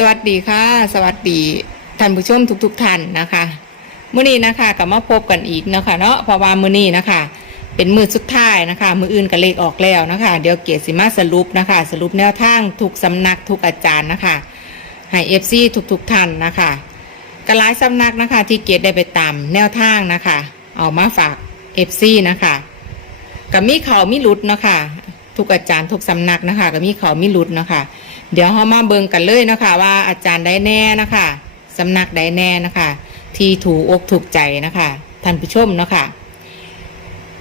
สวัสดีค่ะ สวัสดีท่านผู้ชมทุกๆทท่านนะคะมื้อนี้นะคะกลับมาพบกันอีกนะคะเนาะเพราะว่ามื้อนี้นะคะ เป็นมือสุดท้ายนะคะ มืออื่นก็เลขออกแล้วนะคะ เดี๋ยวเกียรติสิมาสรุปนะคะ สรุปแนวทางทุกสำนักทุกอาจารย์นะคะให้เอฟซีทุกๆท่านนะคะกระลายสำนักนะคะ ที่เกียรติได้ไปตามแนวทางนะคะเอามาฝากเอฟซีนะคะกับมีเขามีหลุดนะคะทุกอาจารย์ทุกสำนักนะคะก็มีเขามีหลุดนะคะ เดี๋ยวเรามาเบิ่งกันเลยนะคะว่าอาจารย์ได้แน่นะคะสำนักได้แน่นะคะ ที่ถูกอกถูกใจนะคะท่านผู้ชมเนาะคะ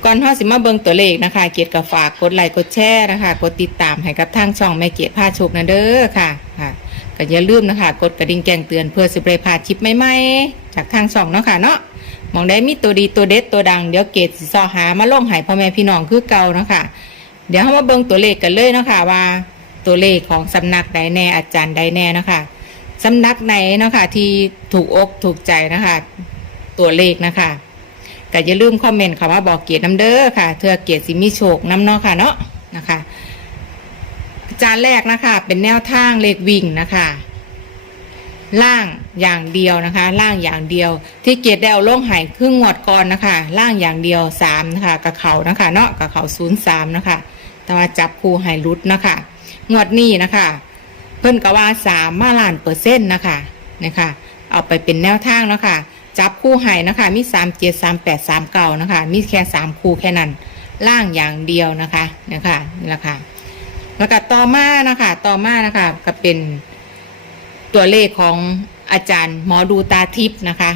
ก่อนเราสิมาเบิ่งตัวเลขนะคะ เกียรติกับฝากกดไลค์กดแชร์นะคะกดติดตามให้กับทางช่องแม่เกียรติพาโชคนะเด้อค่ะค่ะก็อย่าลืมนะคะ กดกระดิ่งแจ้งเตือนเพื่อสิบเรพาดคลิปใหม่ๆจากทางช่องเนาะค่ะเนาะมองได้มีตัวดีตัวเด็ดตัวดังเดี๋ยวเกตสิซอหามาลงให้พ่อแม่พี่น้องคือเก่าเนาะค่ะเดี๋ยวเรามาเบิ่งตัวเลขกันเลยเนาะค่ะว่า ตัวเลขของสำนักใดแน่อาจารย์ใดแน่นะคะสำนักไหนนะคะที่ถูกอกถูกใจนะคะ ตัวเลขนะคะก็อย่าลืมคอมเมนต์คำว่าบอกเกียรติน้ำเด้อค่ะเธอเกียรติสิมีโชคน้ำเนาะค่ะเนาะนะคะอาจารย์แรกนะคะ เป็นแนวทางเลขวิ่งนะคะ ล่างอย่างเดียวนะคะ ล่างอย่างเดียว ที่เกียรติได้เอาลงหายครึ่งงวดก่อนนะคะ ล่างอย่างเดียวสามนะคะกับเขานะคะ เนาะกับเขาศูนย์สามนะคะแต่ว่าจับคู่หายรุดนะคะ งวดนี้นะคะ เพิ่นก็ว่าสามมาล้านเปอร์เซ็นต์นะคะนะคะเอาไปเป็นแนวทางเนาะคะจับคู่ใหายนะคะ มีสามเจ็ดสามแปดสามเก้านะคะ มีแค่สามคู่แค่นั้น ล่างอย่างเดียวนะคะนะคะนี่แหละค่ะแล้วก็ต่อมานะคะต่อมานะคะก็เป็นตัวเลขของอาจารย์หมอดูตาทิพย์นะคะ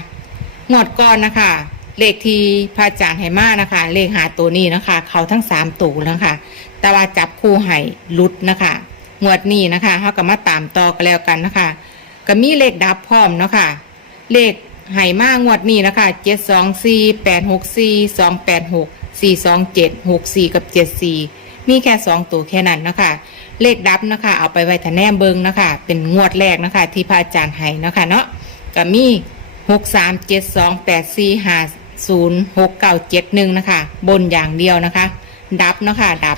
งวดก่อนนะคะ เลขที่พระอาจารย์ให้มานะคะ เลขหาตัวนี้นะคะ เขาทั้งสามตัวแล้วค่ะ แต่ว่าจับคู่ให้หลุดนะคะงวดนี้นะคะเขาก็มาตามต่อกันแล้วกันนะคะ ก็มีเลขดับพร้อมเนาะค่ะเลขไหมางวดนี้นะคะเจ็ดสองสี่แปดหกสี่สองแปดหกสี่สองเจ็ดหกสี่กับเจ็ดสี่มีแค่สองตัวแค่นั้นนะคะ เลขดับนะคะ เอาไปไว้ทะแนมเบิงนะคะ เป็นงวดแรกนะคะ ที่พระอาจารย์ให้นะคะเนาะก็มีหกสามเจ็ดสองแปดสี่ห้าศูนย์หกเก้าเจ็ดหนึ่งนะคะ บนอย่างเดียวนะคะ ดับเนาะคะดับ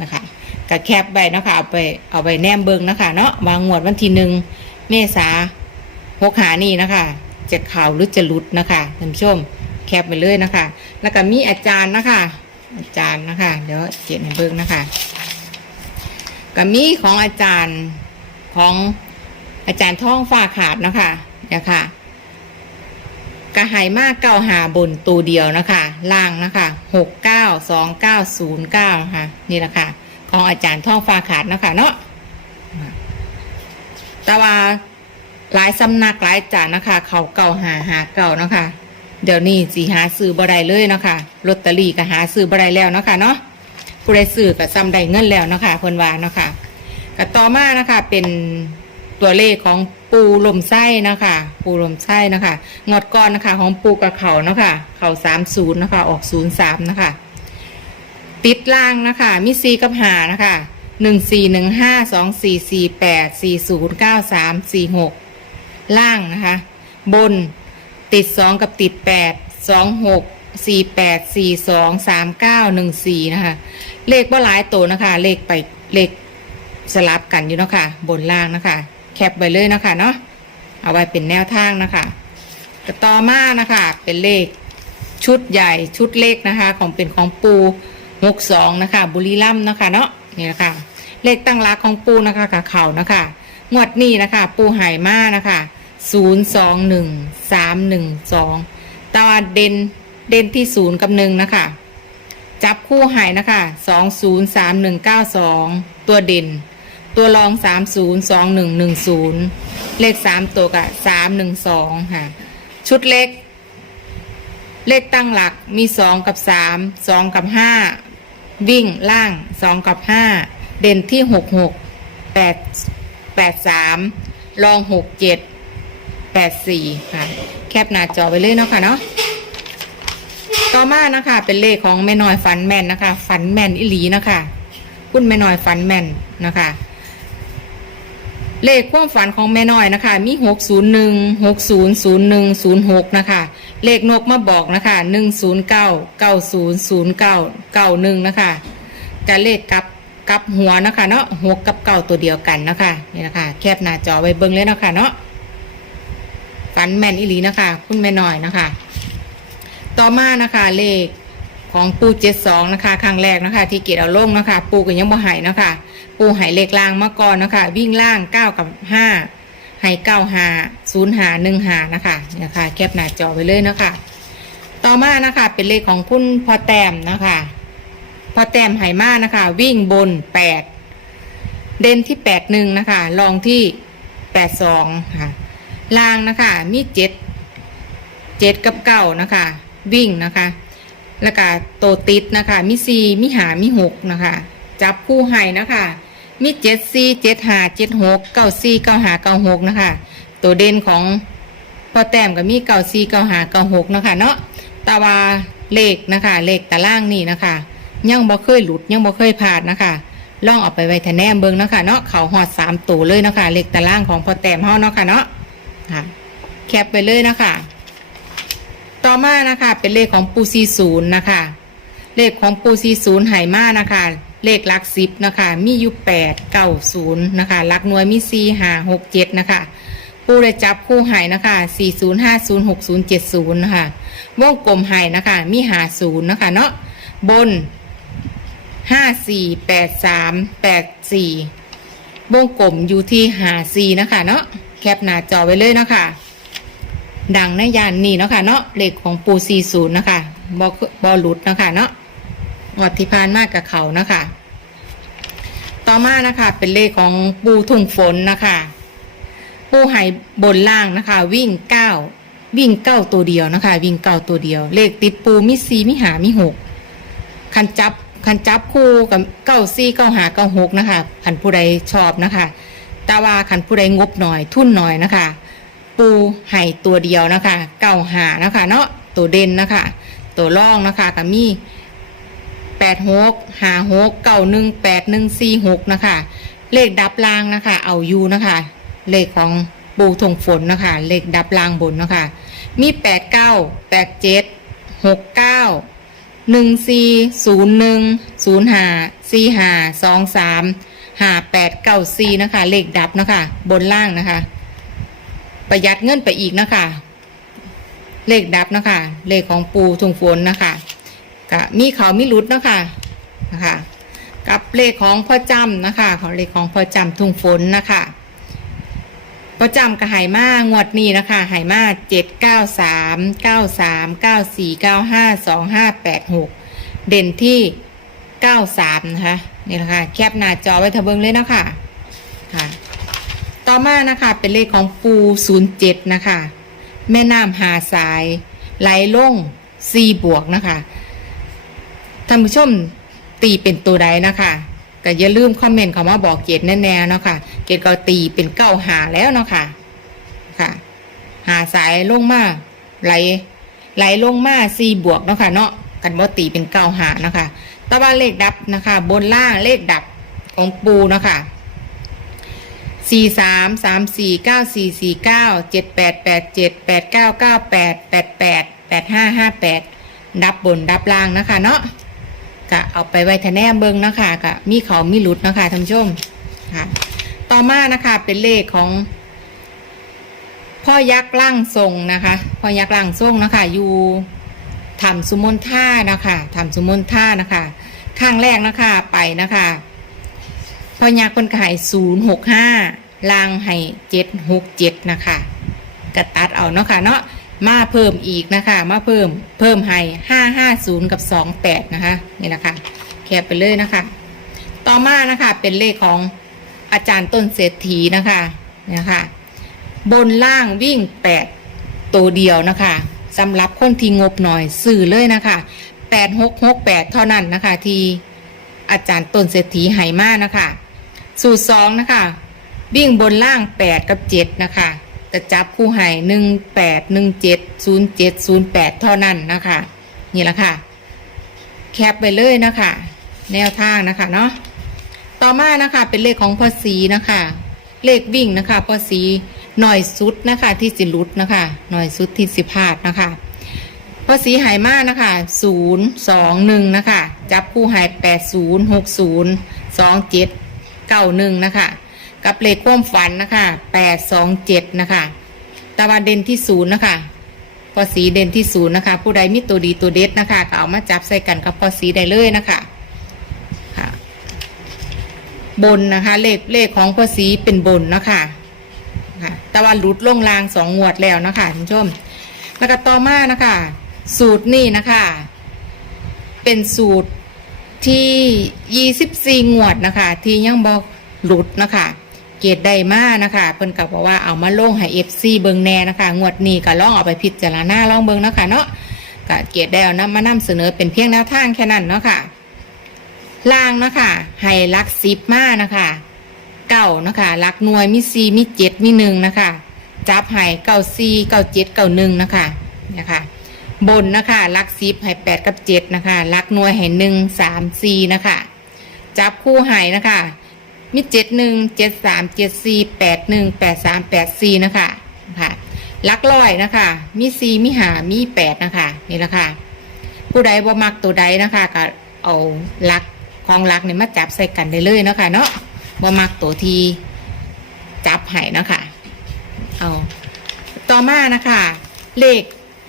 นะคะก็แคบใบนะคะเอาไปเอาไปแนมเบิงนะคะเนาะวางงวดวันที่หนึ่งเมษาหกหานี่นะคะจะข่าวหรือจะหลุดนะคะท่านผู้ชมแคปไปเลยนะคะ แล้วก็มีอาจารย์นะคะ อาจารย์นะคะ เดี๋ยวเขียนให้เบิงนะคะก็มีของอาจารย์ของอาจารย์ท่องฟ้าขาดนะคะเนี่ยค่ะ กระหายมากเก้าหาบนตัวเดียวนะคะ ล่างนะคะหกเก้าสองเก้าศูนย์เก้านะคะนี่แหละค่ะ ของอาจารย์ท่องฟ้าขาดนะคะเนาะแต่ว่าหลายสำนักหลายจานนะคะ เขาเก่าหาหาเก่านะคะ เดี๋ยวนี้สีหาซื้อบ่ได้เลยนะคะลอตเตอรี่ก็หาซื้อบ่ได้แล้วนะคะเนาะผู้ใดซื้อก็ซ้ำได้เงินแล้วนะคะเพิ่นว่านะคะก็ต่อมานะคะเป็น ตัวเลขของปูลมไส้นะคะ ปูลมไส้นะคะงอดก้อนนะคะ ของปูกับเขานะคะ เขาสามศูนย์นะคะ ออกศูนย์สามนะคะ ติดล่างนะคะ มีซีกับหานะคะหนึ่งสี่หนึ่งห้าสองสี่สี่แปดสี่ศูนย์เก้าสามสี่หกล่างนะคะ บนติดสองกับติดแปดสองหกสี่แปดสี่สองสามเก้าหนึ่งสี่นะคะ เลขว่าหลายตัวนะคะ เลขไปเลขสลับกันอยู่นะคะ บนล่างนะคะ แคปไปเลยนะคะเนาะเอาไว้เป็นแนวทางนะคะต่อมานะคะเป็นเลขชุดใหญ่ชุดเล็กนะคะ ของเป็นของปูหกสองนะคะบุรีรัมนะคะเนาะนี่นะคะ เลขตั้งรักของปูนะคะกับเขานะคะงวดนี้นะคะ ปูหายมานะคะศูนย์สองหนึ่งสามหนึ่งสองตาเด่นเด่นที่ศูนย์กับหนึ่งนะคะ จับคู่หายนะคะสองศูนย์สามหนึ่งเก้าสองตัวเด่น ตัวรองสามศูนย์สองหนึ่งหนึ่งศูนย์เลขสามตัวกับสามหนึ่งสองค่ะ ชุดเล็ก เลขตั้งหลักมีสองกับสามสองกับห้าวิ่งล่างสองกับห้าเด่นที่หกหกแปดแปดสามรองหกเจ็ดแปดสี่ค่ะ แคปหน้าจอไปเลยเนาะค่ะเนาะต่อมานะคะเป็นเลขของแม่น้อยฝันแม่นนะคะ ฝันแม่นอิหลีนะคะคุณแม่น้อยฝันแม่นนะคะ เลขความฝันของแม่น้อยนะคะ มีหกศูนย์หนึ่งหกศูนย์ศูนย์หนึ่งศูนย์หกนะคะ เลขนกมาบอกนะคะหนึ่งศูนย์เก้าเก้าศูนย์ศูนย์เก้าเก้าหนึ่งนะคะการเลขกับกับหัวนะคะเนาะหกกับเก้าตัวเดียวกันนะคะนี่นะคะ แคบหน้าจอไว้เบิ้งเลยนะคะเนาะฝันแม่นอิลีนะคะ คุณแม่น้อยนะคะ ต่อมานะคะ เลข ของปูเจ็ดสองนะคะครั้งแรกนะคะที่เกดเอาลงนะคะปูก็ยังบ่หายนะคะปูหายเลขล่างมาก่อนนะคะวิ่งล่างเก้ากับห้าให้เก้าหาศูนย์หาหนึ่งหานะคะนะคะแคบหน้าจอไว้เลยนะคะ ต่อมานะคะเป็นเลขของคุณพอแต้มนะคะพอแต้มไหมานะคะ วิ่งบนแปดเด่นที่แปดหนึ่งนะคะลองที่แปดสองค่ะล่างนะคะมีเจ็ดเจ็ดกับเก้านะคะ วิ่งนะคะ แล้วก็โตวติดนะคะ มีสี่มีหามีหกนะคะ จับคู่ให้นะคะ มีเจ็ดสี่เจ็ดหาเจ็ดหกเก้าสี่เก้าหาเก้าหกนะคะ ตัวเด่นของพอแต้มกับมีเก้าสี่เก้าหาเก้าหกนะคะเนาะตาวาเลขนะคะ เลขตารางนี่นะคะ ยังบ่เคยหลุดยังบ่เคยผ่านนะคะลองเอาไปไว้ทะแนมเบิงนะคะเนาะเขาหอดสามตัวเลยนะคะเลขตารางของพอแต้มเฮาเนาะค่ะเนาะค่ะแคปไปเลยนะคะ ต่อมานะคะ เป็นเลขของปูซีศูนย์นะคะ เลขของปูซีศูนย์ไหมานะคะ เลขลักสิบนะคะ มีอยู่แปดเก้าศูนย์นะคะลักหน่วยมีสี่ห้าหกเจ็ดนะคะปูได้จับคู่ไหนะคะสี่ศูนย์ห้าศูนย์หกศูนย์เจ็ดศูนย์นะคะวงกลมไหนะคะ มีหาศูนย์นะคะเนาะบนห้าสี่แปดสามแปดสี่วงกลมอยู่ที่หาสี่นะคะเนาะแคปหน้าจอไว้เลยนะคะ ดังในยานนี้เนาะค่ะเนาะเลขของปูซีศูนย์นะคะบอบอหลุดเนาะคะเนาะงวดที่ผ่านมากกับเขานะคะ ต่อมานะคะเป็นเลขของปูทุ่งฝนนะคะปูไห่บนล่างนะคะ วิ่งเก้าวิ่งเก้าตัวเดียวนะคะ วิ่งเก้าตัวเดียว เลขติดปูมีสีมีหามีหกคันจับคันจับคู่กับเก้าซี่เก้าหาเก้าหกนะคะคันผู้ใดชอบนะคะ แต่ว่าคันผู้ใดงบหน่อย ทุ่นหน่อยนะคะ ปูไห่ตัวเดียวนะคะเก้าหานะคะเนาะตัวเด่นนะคะตัวร่องนะคะกับมีแปดหกหาหกเก้าหนึ่งแปดหนึ่งสี่หกนะคะ เลขดับล่างนะคะ เอายูนะคะ เลขของปูทงฝนนะคะ เลขดับล่างบนนะคะ มีแปดเก้าแปดเจ็ดหกเก้าหนึ่งสี่ศูนย์หนึ่งศูนย์หาสี่หาสองสามหาแปดเก้าสี่นะคะ เลขดับนะคะ บนล่างนะคะ ประหยัดเงินไปอีกนะคะ เลขดับนะคะ เลขของปูทุงฝนนะคะก็มีเขามีรุดนะคะนะคะ กับเลขของพ่อจำนะคะ ของเลขของพ่อจำทุงฝนนะคะพ่อจำกับไหมากงวดนี้นะคะไหมากเจ็ดเก้าสามเก้าสามเก้าสี่เก้าห้าสองห้าแปดหกเด่นที่เก้าสามนะคะนี่แหละค่ะแคปหน้าจอไว้ทะเบิงเลยนะคะ ต่อมานะคะ เป็นเลขของปู07นะคะ แม่น้ำหาสาย ไหลลงซีบวกนะคะท่านผู้ชมตีเป็นตัวใดนะคะก็อย่าลืมคอมเมนต์คำว่าบอกเกตแน่ๆเนาะค่ะ เกตก็ตีเป็นเก้าหาแล้วเนาะค่ะ ค่ะ หาสายลงมาไหลไหลลงมาซีบวกเนาะค่ะเนาะกันว่าตีเป็นเก้าหานะคะแต่ว่าเลขดับนะคะ บนล่างเลขดับของปูเนาะค่ะ สี่สามสามสี่เก้าสี่สี่เก้าเจ็ดแปดแปดเจ็ดแปดเก้าเก้าแปดแปดแปดแปดห้าห้าแปดดับบนดับล่างนะคะเนาะก็เอาไปไว้ทะแนมเบิงนะคะก็มีเขามีหลุดนะคะท่านผู้ชมค่ะต่อมานะคะเป็นเลขของ พ่อยักษ์ล่างทรงนะคะพ่อยักษ์ล่างทรงนะคะอยู่ทำสุมนท่านะคะทำสุมนท่านะคะข้างแรกนะคะไปนะคะพ่อยักษ์คนก็ใหายศูนย์หกห้า ล่างให้เจ็ดหกเจ็ดนะคะกระตัดเอาเนาะค่ะเนาะมาเพิ่มอีกนะคะ มาเพิ่มเพิ่มให้ห้าห้าศูนย์กับสองแปดนะคะนี่แหละค่ะแคปไปเลยนะคะ ต่อมานะคะเป็นเลขของอาจารย์ต้นเศรษฐีนะคะนี่ยนะคะบนล่างวิ่งแปดตัวเดียวนะคะสำหรับคนที่งบหน่อยสื่อเลยนะคะแปดหกหกแปดเท่านั้นนะคะ ที่อาจารย์ต้นเศรษฐีไหมานะคะ สูตรสองนะคะ วิ่งบนล่างแปดกับเจ็ดนะคะแต่จับคู่ไห่หนึ่งแปดหนึ่งเจ็ดศูนย์เจ็ดศูนย์แปดเท่านั้นนะคะ นี่แหละค่ะ แคปไปเลยนะคะ แนวทางนะคะเนาะต่อมานะคะเป็นเลขของพ่อสีนะคะ เลขวิ่งนะคะพ่อสีหน่อยสุดนะคะ ที่สิรุดนะคะหน่อยสุดที่สิพาดนะคะพ่อสีหายมากนะคะศูนย์สองหนึ่งนะคะ จับคู่หายแปดศูนย์หกศูนย์สองเจ็ดเก้าหนึ่งนะคะ กับเลขความฝันนะคะแปดสองเจ็ดนะคะตะวันเด่นที่ศูนย์นะคะพอสีเด่นที่ศูนย์นะคะ ผู้ใดมีตัวดีตัวเด็ดนะคะก็เอามาจับใส่กันกับพอสีได้เลยนะคะค่ะ บนนะคะเลขเลขของพอสีเป็นบนนะคะค่ะต่ว่าหลุดลงรางสองงวดแล้วนะคะคุณผู้ชม แล้วก็ต่อมานะคะ สูตรนี่นะคะ เป็นสูตรที่ยี่สิบสี่งวดนะคะ ที่ยังบอกหลุดนะคะ เกตได้มานะคะเพิ่นกับบอกว่าเอามาลงให้เอฟซีเบิงแน่นะคะงวดนี้ก็ลองเอาไปพิจารณาลองเบิงนะคะเนาะก็เกตได้เอานะมานำเสนอเป็นเพียงแนวทางแค่นั้นเนาะค่ะล่างเนาะคะให้ลักซิบมานะคะเก้านะคะลักหน่วยมีซีมีเจ็ดมีหนึ่งนะคะจับให้เก้าซีเก้าเจ็ดเก้าหนึ่งนะคะนะคะบนนะคะลักซิบให้แปดกับเจ็ดนะคะลักหน่วยให้หนึ่งสามสี่นะคะจับคู่ให้นะคะ มีเจ็ดหนึ่งเจ็ดสามเจ็ดสี่แปดหนึ่งแปดสามแปดสี่นะคะค่ะลักลอยนะคะ มีสี่มีหามีแปดนะคะนี่แหละค่ะ ผู้ใดบ่มักตัวใดนะคะก็เอาลักของลักเนี่ยมาจับใส่กันได้เลยนะคะเนาะบ่มักตัวทีจับให้นะคะเอาต่อมานะคะเลข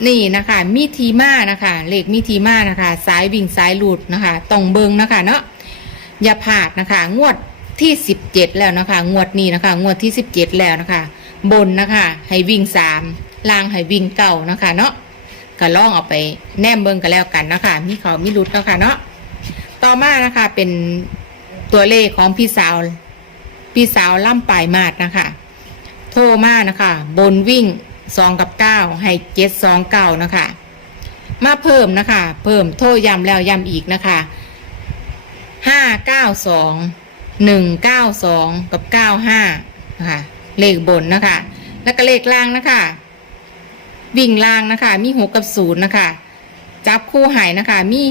นี่นะคะมีทีมานะคะเลขมีทีมานะคะ สายวิ่งสายหลุดนะคะตรงเบิงนะคะเนาะอย่าพลาดนะคะ งวด ที่17แล้วนะคะ งวดนี้นะคะ งวดที่17แล้วนะคะ บนนะคะให้วิ่ง3ล่างให้วิ่งเก่านะคะ เนาะก็ล่องเอาไปแนมเบิงกันแล้วกันนะคะ มีเขามีรุดเนาะคะเนาะต่อมานะคะเป็นตัวเลขของพี่สาวพี่สาวล่ำปลายมาดนะคะ โทรมานะคะ บนวิ่ง2กับ9ให้เจ็ดสองเก้านะคะ มาเพิ่มนะคะ เพิ่มโทรย้ำแล้วย้ำอีกนะคะห้าเก้าสอง หนึ่งเก้าสองกับเก้าห้านะคะเลขบนนะคะ แล้วก็เลขล่างนะคะ วิ่งล่างนะคะ มีหกกับศูนย์นะคะ จับคู่หายนะคะ มี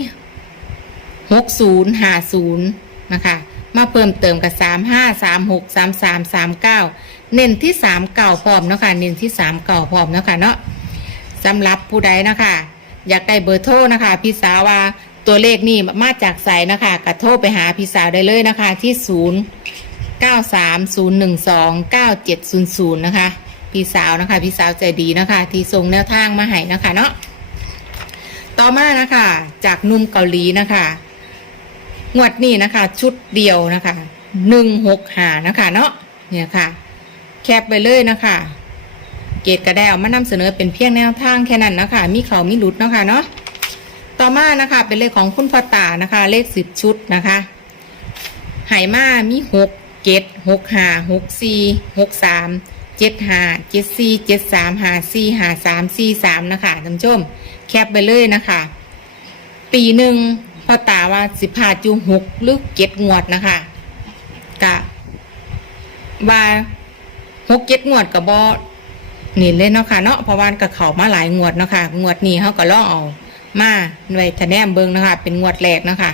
หกศูนย์หาศูนย์นะคะ มาเพิ่มเติมกับสามห้าสามหกสามสามสามเก้าเน้นที่สามเก่าพร้อมนะคะเน้นที่สามเก่าพร้อมนะคะเนาะสำหรับผู้ใดนะคะ อยากได้เบอร์โทรนะคะ พี่สาวว่า ตัวเลขนี่มาจากใสนะคะกระโทรไปหาพี่สาวได้เลยนะคะ ที่ศูนย์เก้าสามศูนย์หนึ่งสองเก้าเจ็ดศูนย์ศูนย์นะคะพี่สาวนะคะพี่สาวใจดีนะคะ ที่ส่งแนวทางมาให้นะคะเนาะต่อมานะคะ จากนุ่มเกาหลีนะคะงวดนี้นะคะ ชุดเดียวนะคะหนึ่งหกหานะคะเนาะเนี่ยค่ะ แคปไปเลยนะคะ เกตกระแดวมานำเสนอเป็นเพียงแนวทางแค่นั้นนะคะ มีเขามีหลุดนะคะเนาะ ต่อมานะคะ เป็นเลขของคุณพ่อตานะคะ เลขสิบชุดนะคะไหมามีหกเกตหกห้าหกสี่หกสามเจ็ดห้าเจ็ดสี่เจ็ดสามห้าสี่ห้าสามสี่สามนะคะท่านผู้ชม แคปไปเลยนะคะ ปีหนึ่งพ่อตาว่าสิพาจูหกหรือเจ็ดงวดนะคะกะว่าหกเจ็ดงวดกับบอนี่เลยเนาะค่ะเนาะเพราะว่ากับเขามาหลายงวดเนาะค่ะงวดนี้เขาก็ล่องเอา มาไว้ทะแนมเบิงนะคะ เป็นงวดแรกนะคะ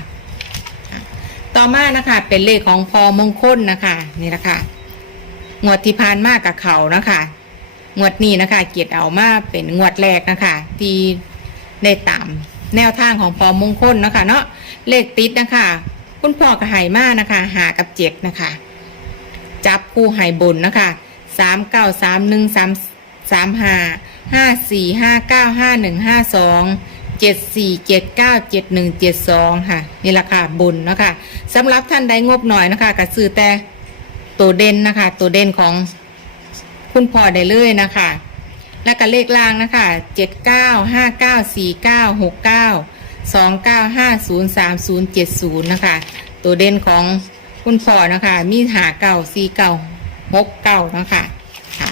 ต่อมานะคะ เป็นเลขของพอมงคลนะคะนี่นะคะงวดที่ผ่านมากกับเขานะคะงวดนี้นะคะ เกียรติเอามาเป็นงวดแรกนะคะที่ได้ตามแนวทางของพอมงคลนะคะ เนาะเลขติดนะคะ คุณพ่อกับไห่มานะคะหากับเจ็ดนะคะ จับคู่ไห่บนนะคะสามเก้าสามหนึ่งสามสามห้าห้าสี่ห้าเก้าห้าหนึ่งห้าสอง เจ็ดสี่เจ็ดเก้าเจ็ดหนึ่งเจ็ดสองค่ะนี่แหละค่ะบนนะคะสำหรับท่านใดงบหน่อยนะคะก็ซื้อแต่ตัวเด่นนะคะ ตัวเด่นของคุณพ่อได้เลยนะคะ แล้วก็เลขล่างนะคะเจ็ดเก้าห้าเก้าสี่เก้าหกเก้าสองเก้าห้าศูนย์สามศูนย์เจ็ดศูนย์นะคะ ตัวเด่นของคุณพ่อนะคะ มีหาเก้าสี่เก้าหกเก้านะคะค่ะ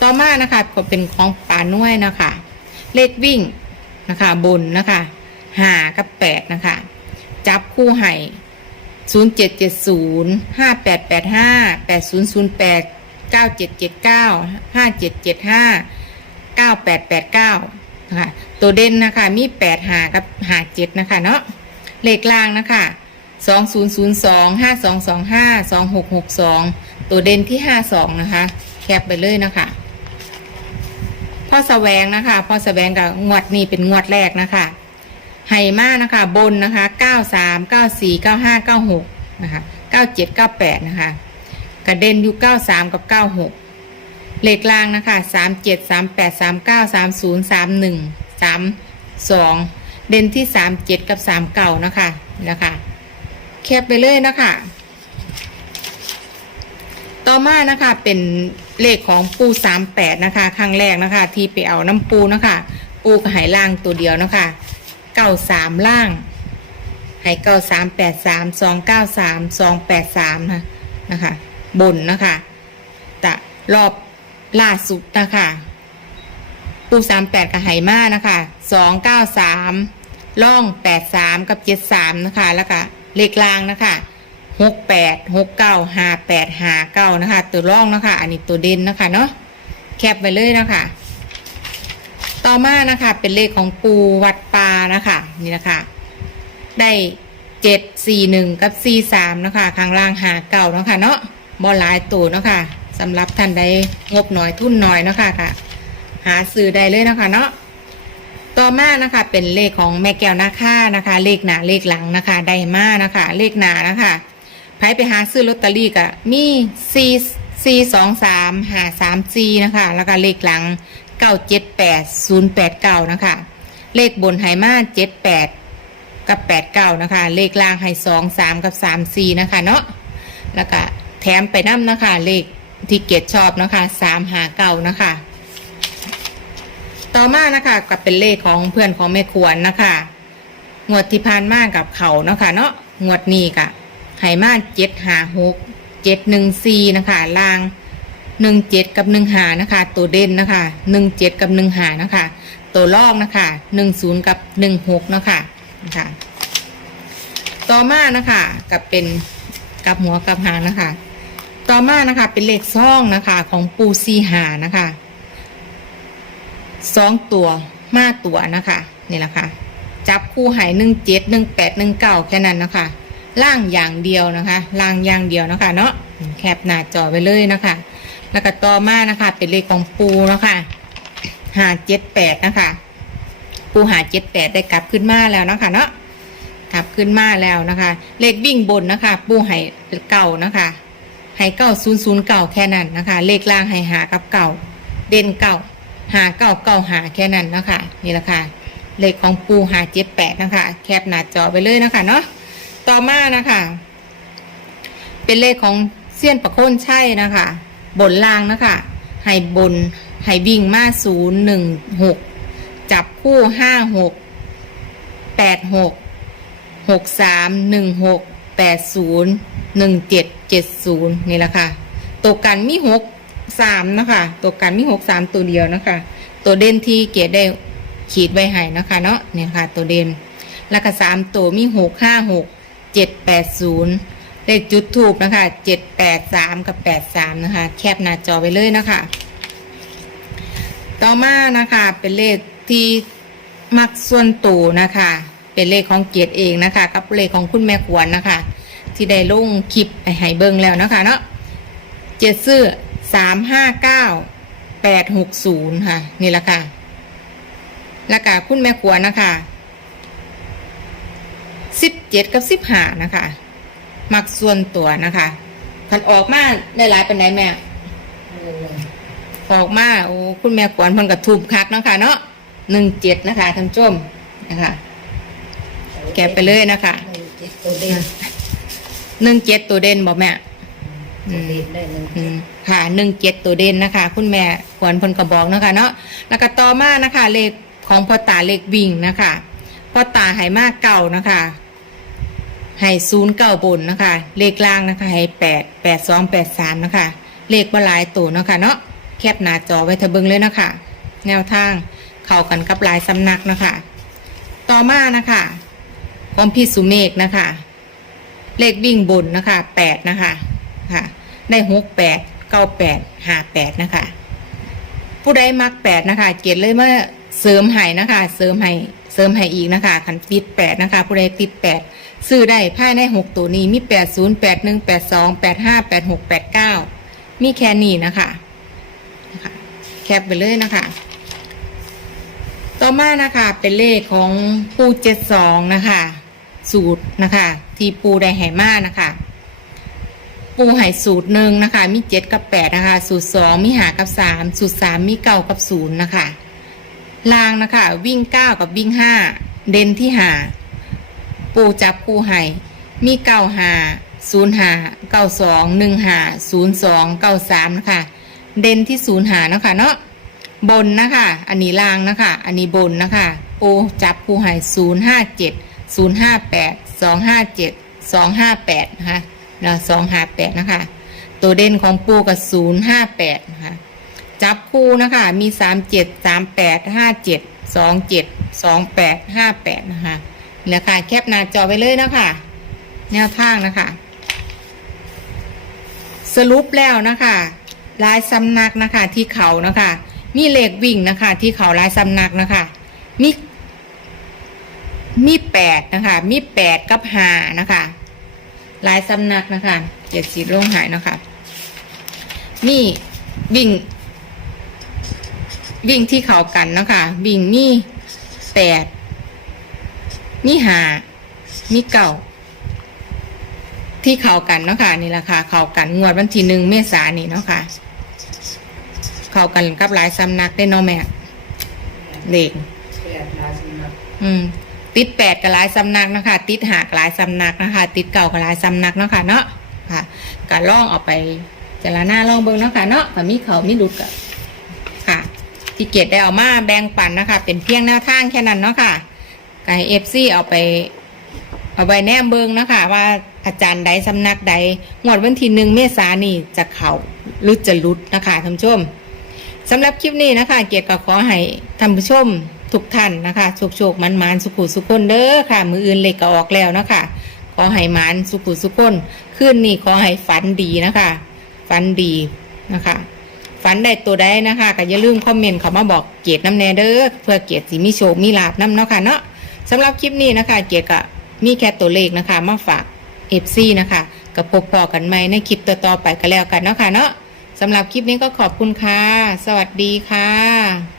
ต่อมานะคะก็เป็นของป่าน้วยนะคะ เลขวิ่ง นะคะบนนะคะหากับแปดนะคะ จับคู่ไห่ศูนย์เจ็ดเจ็ดศูนย์ห้าแปดแปดห้าแปดศูนย์ศูนย์แปดเก้าเจ็ดเจ็ดเก้าห้าเจ็ดเจ็ดห้าเก้าแปดแปดเก้านะคะตัวเด่นนะคะมีแปดหากับหาเจ็ดนะคะเนาะเลขล่างนะคะสองศูนย์ศูนย์สองห้าสองสองห้าสองหกหกสองตัวเด่นที่ห้าสองนะคะ แคปไปเลยนะคะ พ่อแสวงนะคะพ่อแสวงกับงวดนี้เป็นงวดแรกนะคะไฮมานะคะ บนนะคะ93 94 95 96นะคะเก้าเจ็ดเก้าแปดนะคะ กระเด็นอยู่เก้าสามกับเก้าหกเลขล่างนะคะสามเจ็ดสามแปดสามเก้าสามศูนย์สามหนึ่งสามสองเด่นที่สามเจ็ดกับสามเก้านะคะนี่นะคะแคบไปเลยนะคะ ต่อมานะคะเป็น เลขของปูสามแปดนะคะ ครั้งแรกนะคะ ที่ไปเอาน้ำปูนะคะ ปูก็ใหายล่างตัวเดียวนะคะเก้าสามล่างหายเก้าสามแปดสามสองเก้าสามสองแปดสามนะนะคะ บนนะคะแต่รอบล่าสุดนะคะปูสามแปดกับไหมานะคะสองเก้าสามล่องแปดสามกับเจ็ดสามนะคะ แล้วก็เลขล่างนะคะ หกแปดหกเก้าห้าแปดห้าเก้านะคะ ตัวร่องนะคะ อันนี้ตัวเด่นนะคะเนาะแคปไปเลยนะคะ ต่อมานะคะเป็นเลขของปูวัดปลานะคะนี่นะคะได้เจ็ดสี่หนึ่งกับสี่สามนะคะ ข้างล่างหาเก่านะคะเนาะบอหลายตัวนะคะสำหรับท่านใดงบหน่อยทุนหน่อยนะคะค่ะ หาซื้อได้เลยนะคะเนาะต่อมานะคะ เป็นเลขของแม่แก้วนาค่านะคะ เลขหนาเลขหลังนะคะ ได้มานะคะ เลขหนานะคะ ไผไปหาซื้อลอตเตอรี่ก็มีสี่สี่สองสามหาสามสี่นะคะ แล้วก็เลขหลังเก้าเจ็ดแปดศูนย์แปดเก้านะคะ เลขบนไหมาเจ็ดแปดกับแปดเก้านะคะ เลขล่างให้สองสามกับสามสี่นะคะเนาะแล้วก็แถมไปน้ำนะคะ เลขที่เกตชอบนะคะสามหาเก้านะคะ ต่อมานะคะกับเป็นเลขของเพื่อนของแม่ควรนะคะ งวดที่ผ่านมากับเขาเนาะคะเนาะงวดนี้กะ ไหมาเจ็ดหาหกเจ็ดหนึ่งสี่นะคะลางหนึ่งเจ็ดกับหนึ่งหานะคะ ตัวเด่นนะคะหนึ่งเจ็ดกับหนึ่งหานะคะ ตัวลอกนะคะหนึ่งศูนย์กับหนึ่งหกนะคะนะคะ ต่อมานะคะกับเป็นกับหัวกับหางนะคะ ต่อมานะคะเป็นเลขซ่องนะคะของปูซีหานะคะสองตัวมาตัวนะคะนี่แหละค่ะจับคู่หายหนึ่งเจ็ดหนึ่งแปดหนึ่งเก้าแค่นั้นนะคะ ล่างอย่างเดียวนะคะล่างอย่างเดียวนะคะเนาะแคปหน้าจอไปเลยนะคะ แล้วก็ต่อมานะคะเป็นเลขของปูนะคะหาเจ็ดแปดนะคะ ปูหาเจ็ดแปดได้กลับขึ้นมาแล้วนะคะเนาะกลับขึ้นมาแล้วนะคะ เลขวิ่งบนนะคะ ปูหายเก่านะคะหายเก้าศูนย์ศูนย์เก่าแค่นั้นนะคะ เลขล่างหายหากับเก่า เด่นเก่าหาเก้าเก้าหาแค่นั้นนะคะนี่แหละค่ะเลขของปูหาเจ็ดแปดนะคะ แคปหน้าจอไปเลยนะคะเนาะ ต่อมานะคะ เป็นเลขของเสี้ยนประโคนใช่นะคะ บนล่างนะคะให้บนให้วิ่งมาศูนย์หนึ่งหกจับคู่ห้าหกแปดหกหกสามหนึ่งหกแปดศูนย์หนึ่งเจ็ดเจ็ดศูนย์นี่แหละค่ะตกกันมีหกสามนะคะตัวกันมีหกสามตัวเดียวนะคะ ตัวเด่นที่เกดได้ขีดไว้ให้นะคะเนาะเนี่ยค่ะ ตัวเด่นแล้วก็สามตัวมีหกห้าหก เจ็ดแปดศูนย์เลขจุดถูกนะคะเจ็ดแปดสามกับแปดสามนะคะ แคบหน้าจอไปเลยนะคะ ต่อมานะคะเป็นเลขที่มักส่วนตัวนะคะ เป็นเลขของเกียรติเองนะคะ กับเลขของคุณแม่ขวัญนะคะ ที่ได้ลงคลิปไปให้เบิงแล้วนะคะเนาะเจ็ดซื้อสามห้าเก้าแปดหกศูนย์ค่ะ นี่แหละค่ะ แล้วก็คุณแม่ขวนนะคะ สิบเจ็ดกับสิบห้านะคะมักส่วนตัวนะคะคันออกมาได้หลายเป็นไหนแม่ ออกมาโอ้คุณแม่ขวัญเพิ่นกับทุบคักนะคะเนาะหนึ่งเจ็ดนะคะท่านชมนะคะ แกะไปเลยนะคะตัวเด่นหนึ่งเจ็ดตัวเด่นบอกแม่หนึ่งอืมค่ะหนึ่งเจ็ดตัวเด่นนะคะ คุณแม่ขวัญพลกระบอกนะคะเนาะแล้วก็ต่อมานะคะ เลขของพ่อตาเลขวิ่งนะคะพ่อตาไหมากเก่านะคะ ให้ศูนย์เก้าบนนะคะ เลขล่างนะคะให้แปดแปดสองแปดสามนะคะ เลขว่าหลายตัวนะคะเนาะแคปหน้าจอไว้เถอะเบิงเลยนะคะ แนวทางเข้ากันกับหลายสำนักนะคะ ต่อมานะคะของพี่สุเมฆนะคะ เลขวิ่งบนนะคะแปดนะคะค่ะ ได้หกแปดเก้าแปดห้าแปดนะคะ ผู้ใดมักแปดนะคะ เกียรติเลยมาเสริมให้นะคะ เสริมให้ เสริมให้อีกนะคะขันติดแปดนะคะ ผู้ใดติดแปดซื้อได้ภายในหกตัวนี้มีแปดศูนย์แปดหนึ่งแปดสองแปดห้าแปดหกแปดเก้ามีแค่นี้นะคะนะคะ แคปไปเลยนะคะ ต่อมานะคะเป็นเลขของปูเจ็ดสองนะคะ สูตรนะคะ ที่ปูได้แห่มานะคะปูไห่สูตรหนึ่งนะคะ มีเจ็ดกับแปดนะคะ สูตรสองมีหากับสามสูตรสามมีเก้ากับศูนย์นะคะ ลางนะคะ วิ่งเก้ากับวิ่งห้าเด่นที่หาปูจับปูไห่มีเก้าหาศูนย์หาเก้าสองหนึ่งหาศูนย์สองเก้าสามนะคะเด่นที่ศูนย์หานะคะเนาะบนนะคะ อันนี้ล่างนะคะ อันนี้บนนะคะปูจับปูไห่ศูนย์ห้าเจ็ดศูนย์ห้าแปดสองห้าเจ็ดสองห้าแปดนะคะนะสองห้าแปดนะคะ ตัวเด่นของปูกับศูนย์ห้าแปดนะคะ จับคู่นะคะ มีสามเจ็ดสามแปดห้าเจ็ดสองเจ็ดสองแปดห้าแปดนะคะเนี่ยค่ะแคปหน้าจอไปเลยนะคะ แนวทางนะคะ สรุปแล้วนะคะลายสำนักนะคะที่เขานะคะ มีเลขวิ่งนะคะ ที่เขาลายสำนักนะคะ มีมีแปดนะคะ มีแปดกับห้านะคะลายสำนักนะคะเจ็ดสีลงหายนะคะ มีวิ่ง วิ่งที่เขากันเนาะคะวิ่งมีแปดมีหามีเก่าที่เขากันเนาะค่ะนี่แหละค่ะเขากันงวดวันที่หนึ่งเมษายนนี่เนาะค่ะเขากันกับหลายสำนักได้เนาะแม่เลขแปดลาสำนักอืมติดแปดกับหลายสำนักนะคะติดหากหลายสำนักนะคะ ติดเก่ากับหลายสำนักเนาะค่ะเนาะค่ะการล่องออกไปจารหน้าล่องเบิ้งเนาะค่ะเนาะกับมีเขามีลุกอะค่ะ ที่เกียรติได้เอามาแบ่งปันนะคะ เป็นเพียงแนวทางแค่นั้นเนาะค่ะไก่เอฟซีเอาไป เอาไว้แนมเบิงนะคะ ว่าอาจารย์ใดสำนักใดงวดวันที่หนึ่งเมษานี่จะเขาหรือจะลุดนะคะท่านผู้ชมสำหรับคลิปนี้นะคะ เกียรติก็ขอให้ท่านผู้ชมทุกท่านนะคะโชคโชคมันมันสุขุสุขคนเด้อค่ะ มืออื่นเล็กก็ออกแล้วนะคะขอให้มันสุขุสุขคนคืนนี้ขอให้ฝันดีนะคะ ฝันดีนะคะ ฝันได้ตัวใดนะคะก็อย่าลืมคอมเมนต์เขามาบอกเกียรติน้ำแนเด้อเพื่อเกียรติสีมีโชคมีลาบน้ำเนาะค่ะเนาะสำหรับคลิปนี้นะคะเกียรติก็มีแค่ตัวเลขนะคะมาฝากเอฟซีนะคะกับพบพอกันไหมในคลิปต่อๆไปก็แล้วกันเนาะค่ะเนาะสำหรับคลิปนี้ก็ขอบคุณค่ะ สวัสดีค่ะ